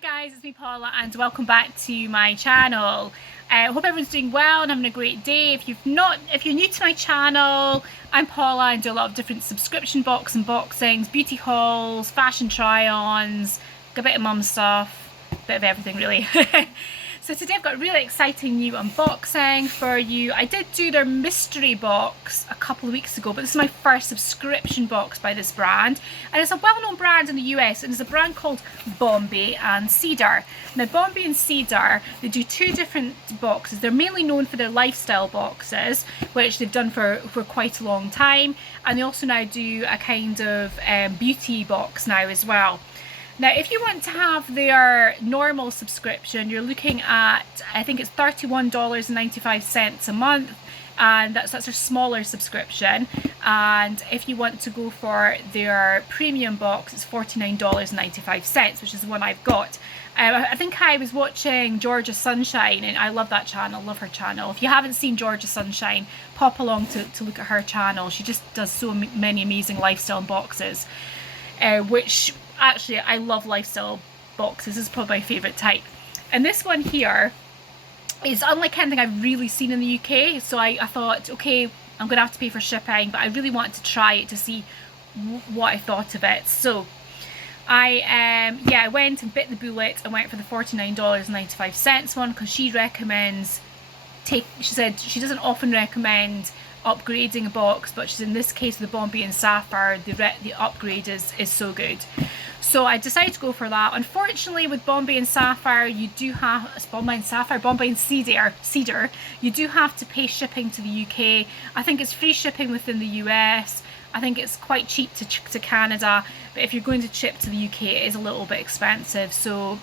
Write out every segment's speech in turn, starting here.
Hi guys, it's me Paula and welcome back to my channel. I hope everyone's doing well and having a great day. If you're new to my channel, I'm Paula and do a lot of different subscription box unboxings, beauty hauls, fashion try-ons, a bit of mum stuff, a bit of everything really. So today I've got a really exciting new unboxing for you. I did do their mystery box a couple of weeks ago, but this is my first subscription box by this brand. And it's a well-known brand in the US, and it's a brand called Bombay and Cedar. Now Bombay and Cedar, they do two different boxes. They're mainly known for their lifestyle boxes, which they've done for quite a long time. And they also now do a kind of beauty box now as well. Now, if you want to have their normal subscription, you're looking at, I think it's $31.95 a month, and that's their smaller subscription. And if you want to go for their premium box, it's $49.95, which is the one I've got. I think I was watching Georgia Sunshine, and I love that channel, love her channel. If you haven't seen Georgia Sunshine, pop along to look at her channel. She just does so many amazing lifestyle boxes, which... Actually, I love lifestyle boxes. This is probably my favourite type. And this one here is unlike anything I've really seen in the UK. So I thought, okay, I'm going to have to pay for shipping, but I really wanted to try it to see what I thought of it. So I went and bit the bullet and went for the $49.95 one, because she recommends she said she doesn't often recommend upgrading a box, but in this case the Bombay and Sapphire, the upgrade is so good. So I decided to go for that. Unfortunately, with Bombay and Sapphire, you do have Bombay and Cedar, you do have to pay shipping to the UK. I think it's free shipping within the US. I think it's quite cheap to Canada, but if you're going to ship to the UK, it is a little bit expensive. So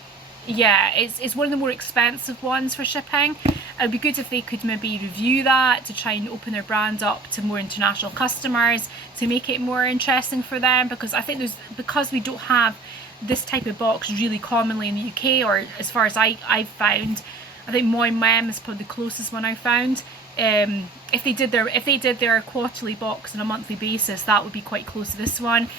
yeah, it's one of the more expensive ones for shipping. It'd be good if they could maybe review that to try and open their brand up to more international customers, to make it more interesting for them, because I think because we don't have this type of box really commonly in the UK, or as far as I've found, I think Moi Mem is probably the closest one I found. If they did their quarterly box on a monthly basis, that would be quite close to this one.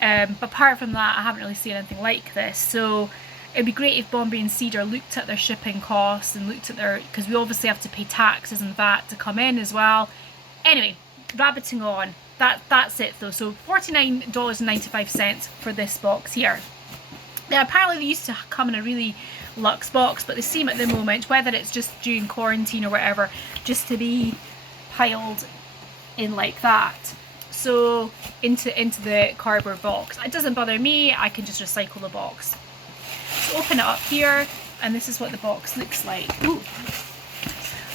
But apart from that, I haven't really seen anything like this. So it'd be great if Bombay and Cedar looked at their shipping costs and looked at because we obviously have to pay taxes and VAT to come in as well. Anyway, rabbiting on. That's it though. So $49.95 for this box here. Now apparently they used to come in a really luxe box, but they seem at the moment, whether it's just during quarantine or whatever, just to be piled in like that. So into the cardboard box. It doesn't bother me, I can just recycle the box. Open it up here, and this is what the box looks like. Ooh.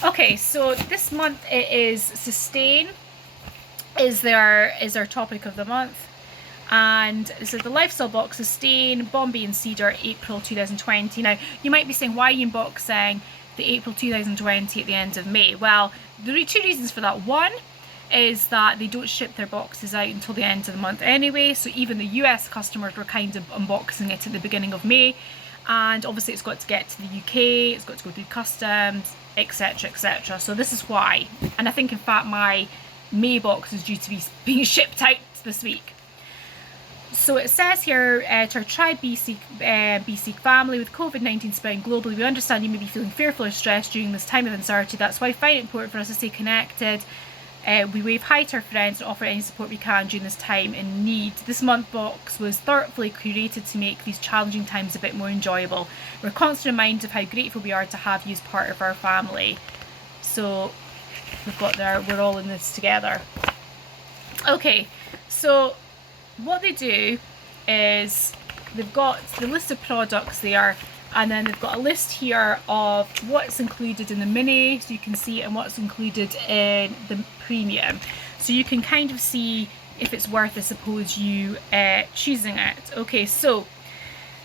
Okay, so this month it is sustain is our topic of the month, and this is the lifestyle box, sustain, Bombay and Cedar, April 2020. Now you might be saying, why are you unboxing the April 2020 at the end of May? Well, there are two reasons for that. One is that they don't ship their boxes out until the end of the month anyway, so even the US customers were kind of unboxing it at the beginning of May, and obviously it's got to get to the UK, it's got to go through customs, etc, etc. So this is why, and I think in fact my May box is due to be being shipped out this week. So it says here, to our Tribe BC family, with COVID-19 spreading globally, we understand you may be feeling fearful or stressed during this time of uncertainty. That's why I find it important for us to stay connected. We wave hi to our friends and offer any support we can during this time in need. This month box was thoughtfully curated to make these challenging times a bit more enjoyable. We're constantly reminded of how grateful we are to have you as part of our family. So we've got we're all in this together. Okay, so what they do is they've got the list of products there, and then they've got a list here of what's included in the mini, so you can see, and what's included in the premium. So you can kind of see if it's worth, I suppose, you choosing it. Okay, so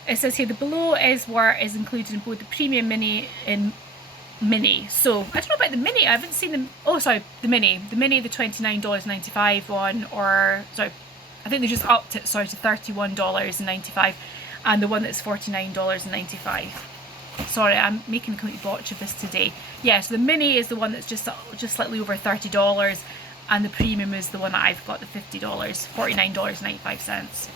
it says here the below is what is included in both the premium mini and mini. So I don't know about the mini, I haven't seen them. Oh sorry, the mini, the $29.95 one, or sorry, I think they just upped it, sorry, to $31.95. And the one that's $49.95. Sorry, I'm making a complete botch of this today. Yeah, so the mini is the one that's just slightly over $30, and the premium is the one that I've got, the $50, $49.95.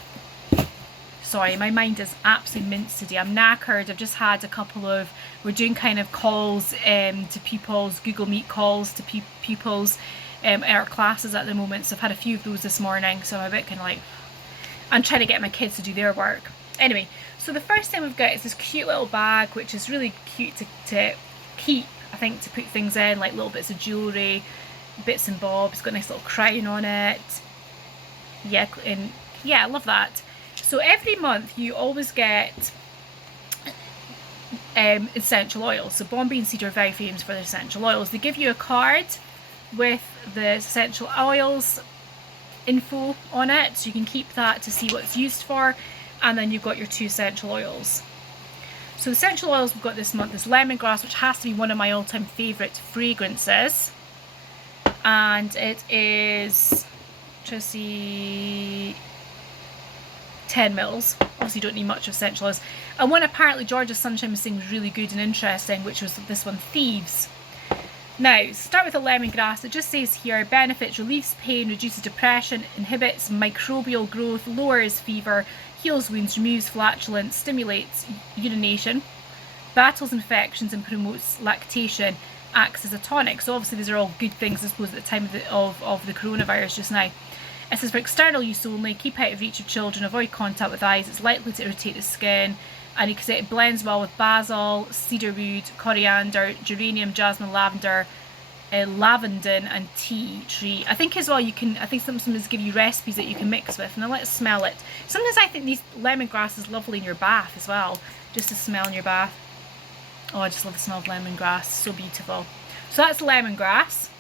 sorry, my mind is absolutely minced today. I'm knackered. I've just had a couple of, we're doing kind of calls to pupils, Google Meet calls to pupils in our classes at the moment. So I've had a few of those this morning. So I'm a bit kind of like, I'm trying to get my kids to do their work. Anyway, so the first thing we've got is this cute little bag, which is really cute to keep, I think, to put things in, like little bits of jewellery, bits and bobs. It's got a nice little crown on it. Yeah, and yeah, I love that. So every month you always get essential oils. So Bombay and Cedar are very famous for their essential oils. They give you a card with the essential oils info on it, so you can keep that to see what it's used for, and then you've got your 2 essential oils. So the essential oils we've got this month is lemongrass, which has to be one of my all-time favourite fragrances, and it is, try to see, 10 mils. Obviously you don't need much of essential oils. And one apparently Georgia Sunshine was saying was really good and interesting, which was this one, Thieves. Now, start with the lemongrass. It just says here, benefits, relieves pain, reduces depression, inhibits microbial growth, lowers fever, heals wounds, removes flatulence, stimulates urination, battles infections and promotes lactation, acts as a tonic. So obviously these are all good things, I suppose, at the time of the coronavirus just now. It says for external use only, keep out of reach of children, avoid contact with eyes, it's likely to irritate the skin, and you can say it blends well with basil, cedarwood, coriander, geranium, jasmine, lavender, lavandin and tea tree. I think as well you can, I think sometimes give you recipes that you can mix with, and then let's smell it. Sometimes I think these lemongrass is lovely in your bath as well, just to smell in your bath. Oh, I just love the smell of lemongrass, so beautiful. So that's lemongrass.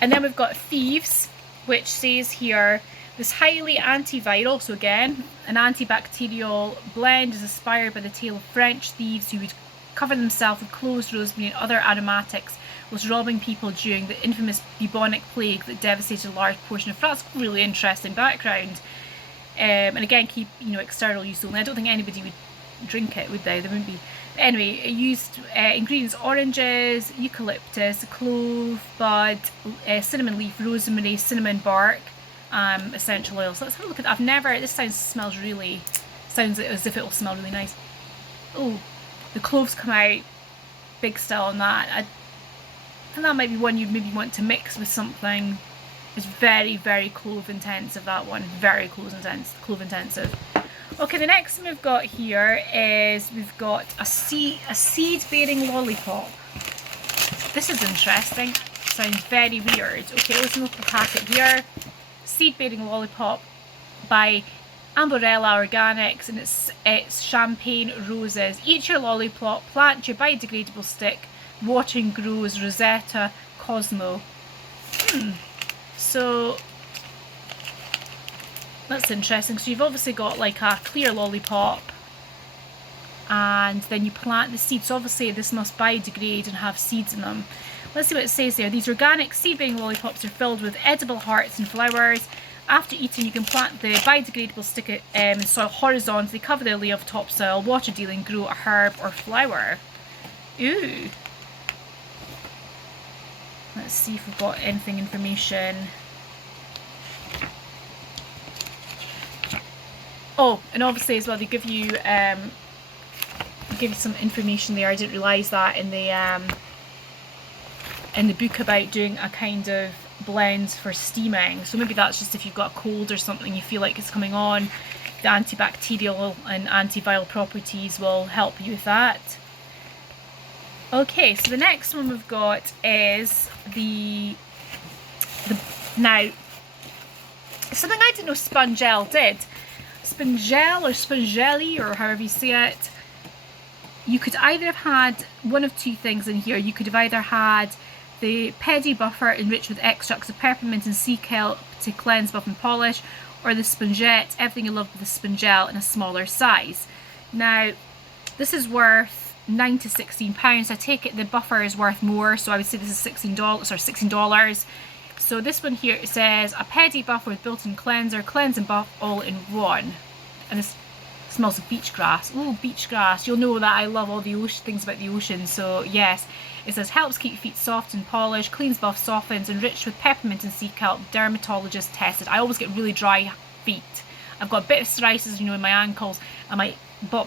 And then we've got Thieves, which says here, this highly antiviral, so again, an antibacterial blend is inspired by the tale of French thieves who would cover themselves with cloves, rosemary and other aromatics whilst robbing people during the infamous bubonic plague that devastated a large portion of France. Really interesting background. And again, keep, external use only. I don't think anybody would drink it, would they? There wouldn't be. But anyway, it used ingredients: oranges, eucalyptus, clove bud, cinnamon leaf, rosemary, cinnamon bark, essential oils. So let's have a look at that. I've never, this smells really, sounds as if it will smell really nice. Oh, the cloves come out big still on that. I think that might be one you maybe want to mix with something. It's very, very clove intensive, that one. Very clove intensive. Okay, the next thing we've got here is we've got a seed-bearing lollipop. This is interesting. Sounds very weird. Okay, let's look at the packet here. Seed-bearing lollipop by Amborella Organics, and it's champagne roses. Eat your lollipop, plant your biodegradable stick, watering grows, Rosetta Cosmo. So that's interesting. So you've obviously got like a clear lollipop, and then you plant the seeds. So obviously this must biodegrade and have seeds in them. Let's see what it says there. These organic seed-bearing lollipops are filled with edible hearts and flowers. After eating, you can plant the biodegradable stick in soil horizontally, cover the layer of topsoil, water dealing, grow a herb or flower. Ooh. Let's see if we've got anything information. Oh, and obviously as well they give you some information there. I didn't realise that in the book about doing a kind of blend for steaming. So maybe that's just if you've got a cold or something, you feel like it's coming on. The antibacterial and antiviral properties will help you with that. Okay, so the next one we've got is now something I didn't know Spongel did. Spongel or Spongelli or however you say it. You could either have had one of two things in here. You could have either had the Pedi Buffer enriched with extracts of peppermint and sea kelp to cleanse, buff and polish, or the Spongette, everything you love with the Spongel in a smaller size. Now, this is worth £9 to £16. I take it the buffer is worth more, so I would say this is $16. So this one here, it says a Pedi Buffer with built-in cleanser, cleanse and buff all in one. And this smells of beach grass. Oh, beach grass. You'll know that I love all the ocean things about the ocean, so yes. It says helps keep feet soft and polished, cleans, buff, softens, enriched with peppermint and sea kelp, dermatologist tested. I always get really dry feet. I've got a bit of psoriasis, you know, in my ankles, and my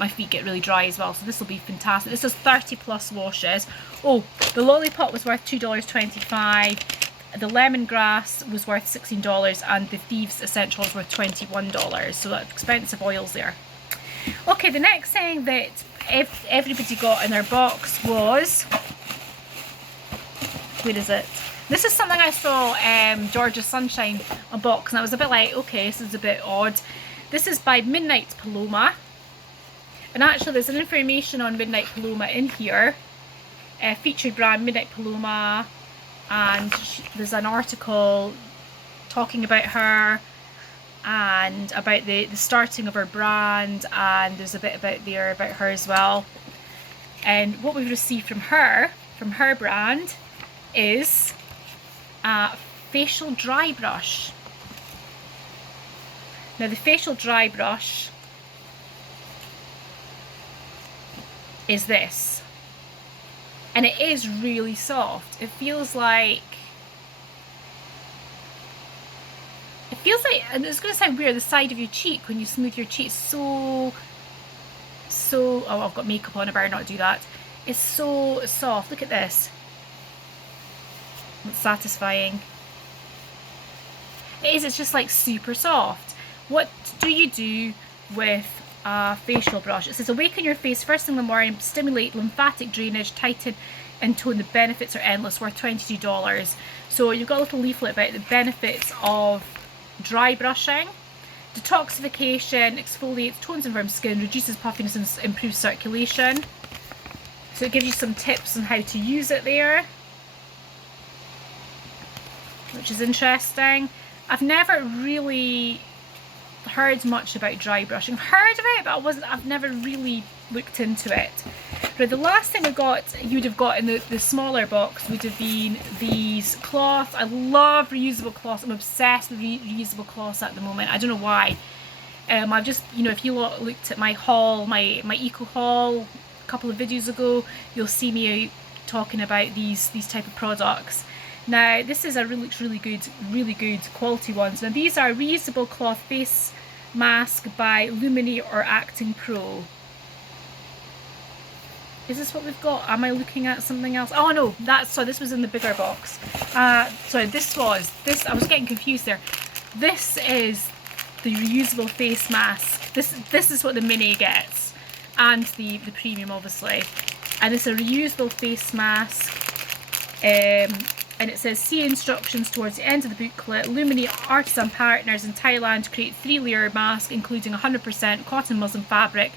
feet get really dry as well, so this will be fantastic. This is 30 plus washes. Oh, the lollipop was worth $2.25. The lemongrass was worth $16, and the Thieves Essential was worth $21. So that's expensive oils there. Okay, the next thing that everybody got in their box was, where is it? This is something I saw Georgia Sunshine unbox, and I was a bit like, okay, this is a bit odd. This is by Midnight Paloma, and actually there's an information on Midnight Paloma in here. Featured brand Midnight Paloma, and there's an article talking about her and about the starting of her brand, and there's a bit about her as well. And what we've received from her brand, is a facial dry brush. Now the facial dry brush is this, and it is really soft. It feels like, and it's going to sound weird, the side of your cheek when you smooth your cheek, so oh, I've got makeup on, I better not do that. It's so soft. Look at this. It's satisfying. It is, it's just like super soft. What do you do with a facial brush? It says, awaken your face first thing in the morning, stimulate lymphatic drainage, tighten and tone. The benefits are endless, worth $22. So you've got a little leaflet about the benefits of dry brushing. Detoxification, exfoliates, tones and firm skin, reduces puffiness and improves circulation. So it gives you some tips on how to use it there, which is interesting. I've never really heard much about dry brushing. I've heard of it, but I've never really looked into it. But the last thing I got, you would have got in the smaller box, would have been these cloths. I love reusable cloths. I'm obsessed with reusable cloths at the moment. I don't know why. I've just, you know, if you looked at my haul, my eco haul a couple of videos ago, you'll see me talking about these type of products. Now this is looks really good quality ones. Now these are reusable cloth face mask by Lumini or Acting Pro. Is this what we've got? Am I looking at something else? Oh no, this was in the bigger box. I was getting confused there. This is the reusable face mask. This is what the mini gets, and the premium obviously. And it's a reusable face mask. And it says, see instructions towards the end of the booklet. Lumini artisan partners in Thailand create 3-layer mask, including 100% cotton muslin fabric,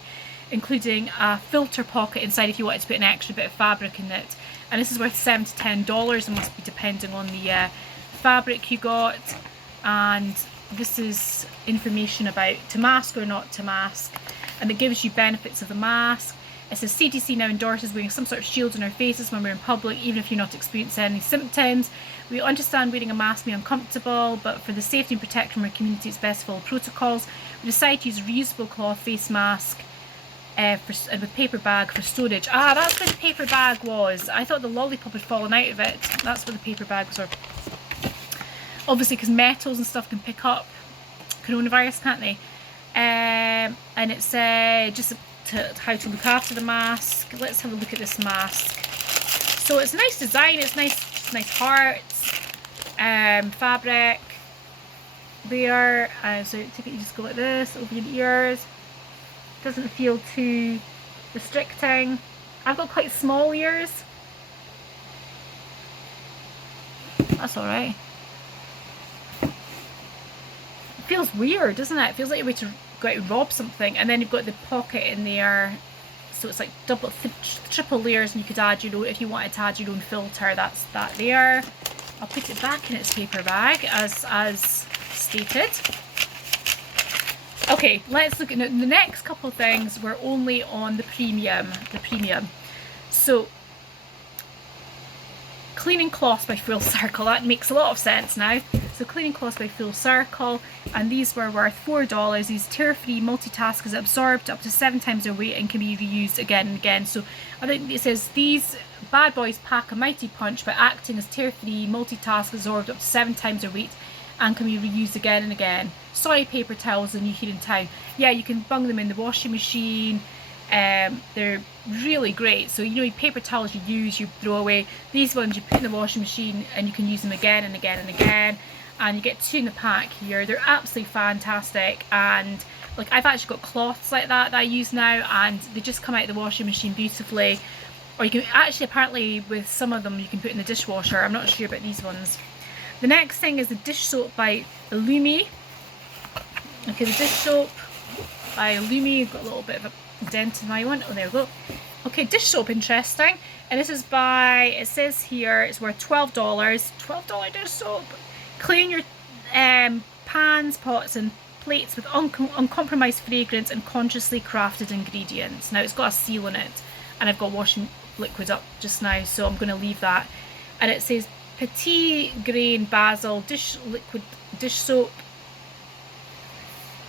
including a filter pocket inside if you wanted to put an extra bit of fabric in it. And this is worth $7 to $10. It must be depending on the fabric you got. And this is information about to mask or not to mask, and it gives you benefits of the mask. It says CDC now endorses wearing some sort of shield on our faces when we're in public, even if you're not experiencing any symptoms. We understand wearing a mask may be uncomfortable, but for the safety and protection of our community, it's best to follow protocols. We decided to use a reusable cloth face mask with paper bag for storage. Ah, that's what the paper bag was. I thought the lollipop had fallen out of it. That's what the paper bags were. Obviously, because metals and stuff can pick up coronavirus, can't they? And it said just how to look after the mask. Let's have a look at this mask. So it's a nice design. It's nice hearts, fabric there. So you just go like this over your ears. Doesn't feel too restricting. I've got quite small ears. That's all right. It feels weird, doesn't it? It feels like you're going to go out and rob something. And then you've got the pocket in there, so it's like triple layers, and you could add your own, if you wanted to add your own filter. That's that there. I'll put it back in its paper bag as stated. Okay, let's look at the next couple of things. We're only on the premium. So cleaning cloths by Full Circle, that makes a lot of sense now. So cleaning cloths by Full Circle, and these were worth $4. These tear-free multitaskers absorbed up to 7 times their weight and can be reused again and again. So I think it says these bad boys pack a mighty punch by acting as tear-free multitaskers absorbed up to 7 times their weight and can be reused again and again. Sorry, paper towels and you here in town. Yeah, you can bung them in the washing machine. They're really great. So you know, paper towels you use, you throw away. These ones you put in the washing machine and you can use them again and again and again. And you get 2 in the pack here. They're absolutely fantastic. And like, I've actually got cloths like that I use now, and they just come out of the washing machine beautifully. Or you can actually, apparently with some of them you can put in the dishwasher. I'm not sure about these ones. The next thing is the dish soap by Illumi. Okay, the dish soap by Illumi. Got a little bit of a dent in my one. Oh, there we go. Okay, dish soap, interesting. And this is by, it says here, it's worth $12. $12 dish soap. Clean your pans, pots and plates with uncompromised fragrance and consciously crafted ingredients. Now it's got a seal on it, and I've got washing liquid up just now, so I'm going to leave that. And it says Petite Grain Basil Dish Liquid Dish Soap,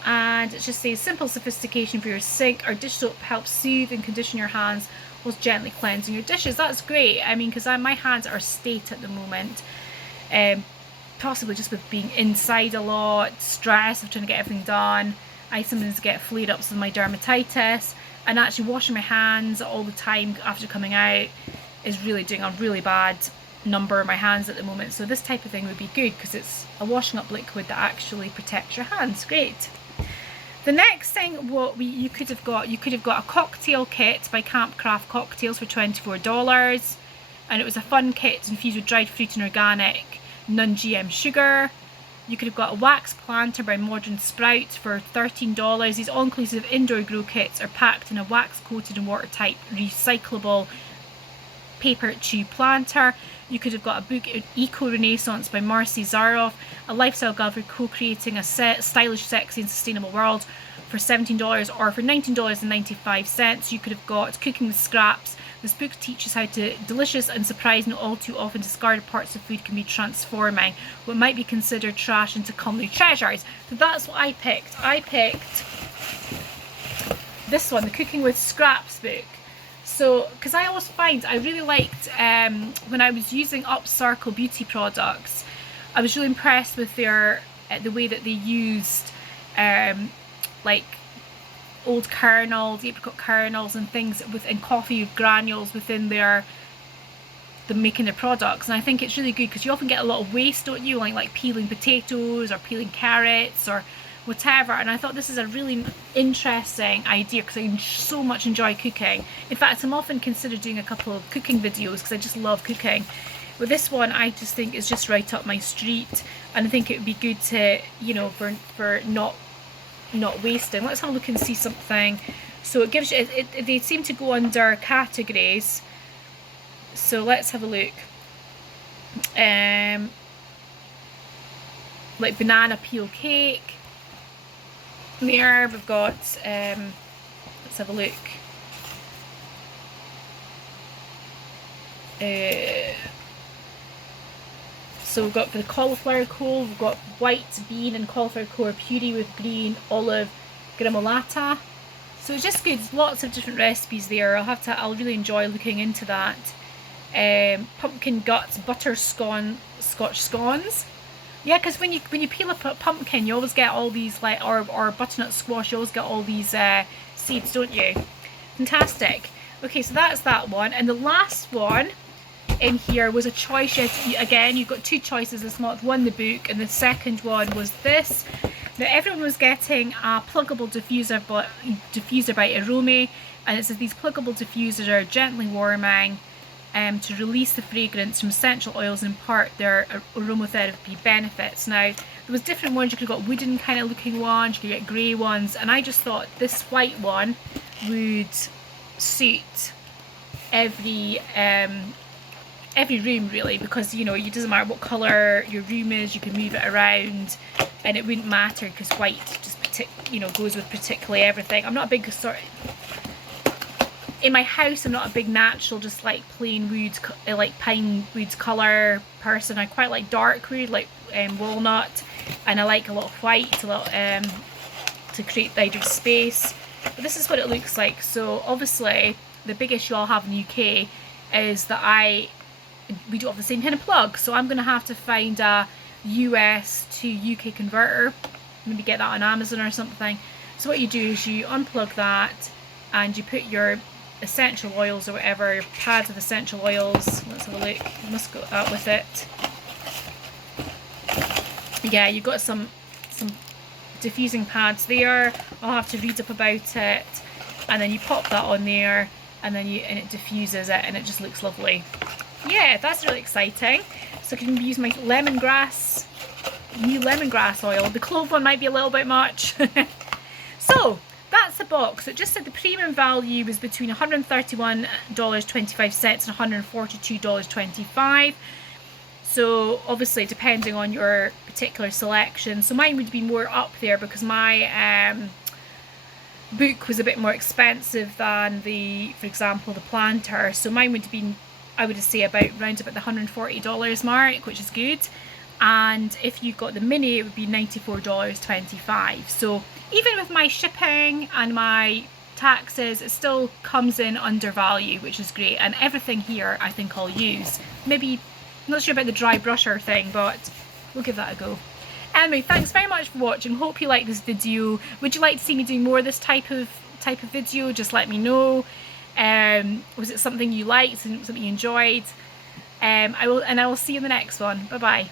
and it just says simple sophistication for your sink. Our dish soap helps soothe and condition your hands whilst gently cleansing your dishes. That's great. I mean, because my hands are state at the moment, possibly just with being inside a lot, stress of trying to get everything done. I sometimes get flare-ups with my dermatitis, and actually washing my hands all the time after coming out is really doing a really bad number on my hands at the moment. So this type of thing would be good because it's a washing up liquid that actually protects your hands. Great. The next thing, what you could have got a cocktail kit by Camp Craft Cocktails for $24, and it was a fun kit infused with dried fruit and organic non-GM sugar. You could have got a wax planter by Modern Sprout for $13. These all-inclusive indoor grow kits are packed in a wax-coated and watertight recyclable paper tube planter. You could have got a book, Eco Renaissance by Marcy Zaroff, a lifestyle guide for co-creating a stylish, sexy and sustainable world for $17, or for $19.95 you could have got Cooking with Scraps. This book teaches how to delicious and surprising, all too often discarded parts of food can be transforming what might be considered trash into culinary treasures. So that's what I picked. I picked this one, the Cooking with Scraps book. So, because I always find, I really liked, when I was using Upcircle beauty products, I was really impressed with their, the way that they used, like, old kernels, apricot kernels and things within coffee granules within the making their products. And I think it's really good because you often get a lot of waste, don't you, like peeling potatoes or peeling carrots or whatever. And I thought this is a really interesting idea because I so much enjoy cooking. In fact, I'm often considered doing a couple of cooking videos because I just love cooking. But this one I just think is just right up my street, and I think it would be good to, you know, for not wasting. Let's have a look and see something. So it gives you, they seem to go under categories. So let's have a look. Like banana peel cake. There we've got, let's have a look. So we've got for the cauliflower coal, we've got white bean and cauliflower core puree with green olive gremolata. So it's just good. Lots of different recipes there. I'll really enjoy looking into that. Pumpkin guts butterscotch scones. Yeah, because when you peel a pumpkin, you always get all these, like, or butternut squash, you always get all these seeds, don't you? Fantastic. Okay, so that's that one, and the last one in here was a choice. Again, you've got 2 choices this month. One, the book, and the second one was this. Now everyone was getting a pluggable diffuser by Arome, and it says these pluggable diffusers are gently warming to release the fragrance from essential oils and impart their aromatherapy benefits. Now there was different ones. You could have got wooden kind of looking ones, you could get grey ones, and I just thought this white one would suit every room really, because, you know, it doesn't matter what colour your room is, you can move it around and it wouldn't matter because white just goes with particularly everything. I'm not a big in my house, I'm not a big natural, just like plain wood, like pine wood colour person. I quite like dark wood, like walnut, and I like a lot of white, a lot to create the idea of space. But this is what it looks like. So obviously the big issue I'll have in the UK is that we don't have the same kind of plug, so I'm going to have to find a US to UK converter. Maybe get that on Amazon or something. So what you do is you unplug that and you put your essential oils or whatever, your pads with essential oils. Let's have a look. You must go out with it. Yeah, you've got some diffusing pads there. I'll have to read up about it. And then you pop that on there, and then it diffuses it, and it just looks lovely. Yeah, that's really exciting. So I can use my lemongrass, new lemongrass oil. The clove one might be a little bit much. So that's the box. It just said the premium value was between $131.25 and $142.25. So obviously depending on your particular selection. So mine would be more up there because my book was a bit more expensive than for example, the planter. So mine would have been, I would say, around about the $140 mark, which is good. And if you got the mini, it would be $94.25. So even with my shipping and my taxes, it still comes in under value, which is great. And everything here I think I'll use. Maybe, I'm not sure about the dry brusher thing, but we'll give that a go. Anyway, thanks very much for watching. Hope you like this video. Would you like to see me doing more of this type of video? Just let me know. Was it something you liked and something you enjoyed? I will see you in the next one. Bye bye.